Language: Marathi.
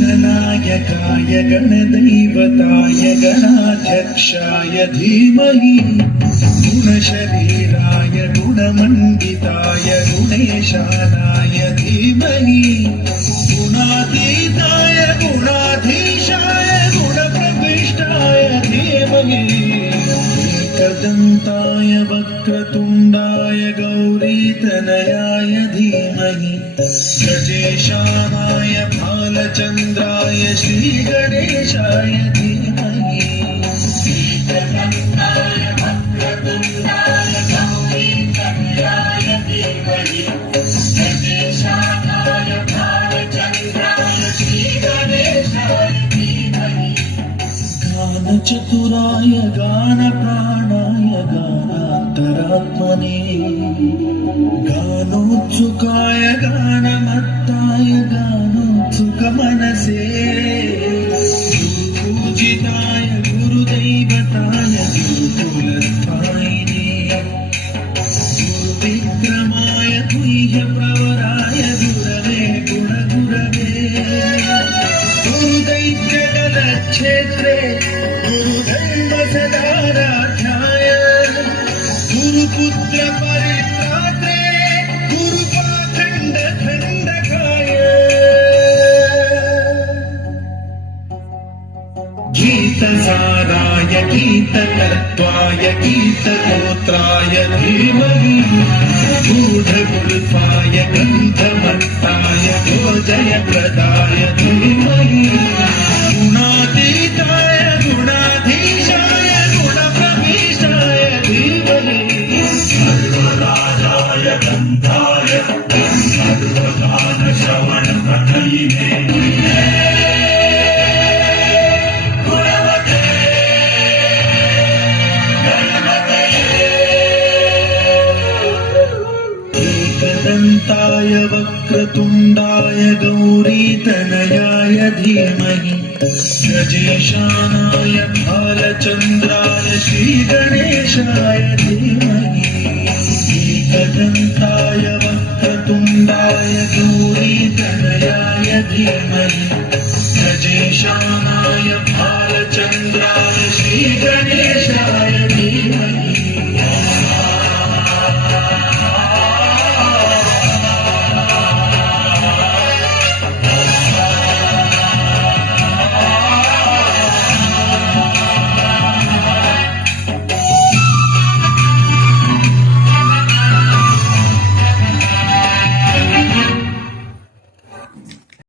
गणनायकाय गणदैवताय गणाध्यक्षाय धीमहि गुणशरीराय गुणमण्डिताय गुणेशानाय धीमहि गुणातीताय गुणाधीशाय गुणप्रविष्टाय धीमहि एकदन्ताय वक्रतुण्डाय गौरीतनयाय धीमहि गजेशानाय भालचन्द्राय श्रीगणेशाय धीमहि एकदन्ताय वक्रतुण्डाय गौरीतनयाय धीमहि गजेशानाय भालचन्द्राय श्रीगणेशाय धीमहि गानचतुराय गानप्राणाय गानान्तरात्मने गानोत्सुकाय गानमत्ताय गानोत्सुकमनसे गुरुपूजिताय गुरुदैवताय गुरुकुलस्थायिने गुरुविक्रमाय गुह्यप्रवराय गुरवे गुणगुरवे गुरुदैत्यगलच्छेत्रे गुरुधर्मसदाराध्याय गुरुपुत्र परित्रात्रे गुरुपाखण्डखण्डकाय गीतसाराय गीततत्त्वाय गीतगोत्राय धीमहि गूढगुल्फाय गन्धमत्ताय योजयप्रदाय धीमहि गुणातीताय गुणाधीशाय गुणप्रविष्टाय धीमहि सर्वराजाय गन्धाय सर्वगानश्रवणप्रथयिने एकदन्ताय वक्रतुण्डाय गौरीतनयाय धीमहि गजेशानाय भालचन्द्राय श्रीगणेशाय धीमहि एकदन्ताय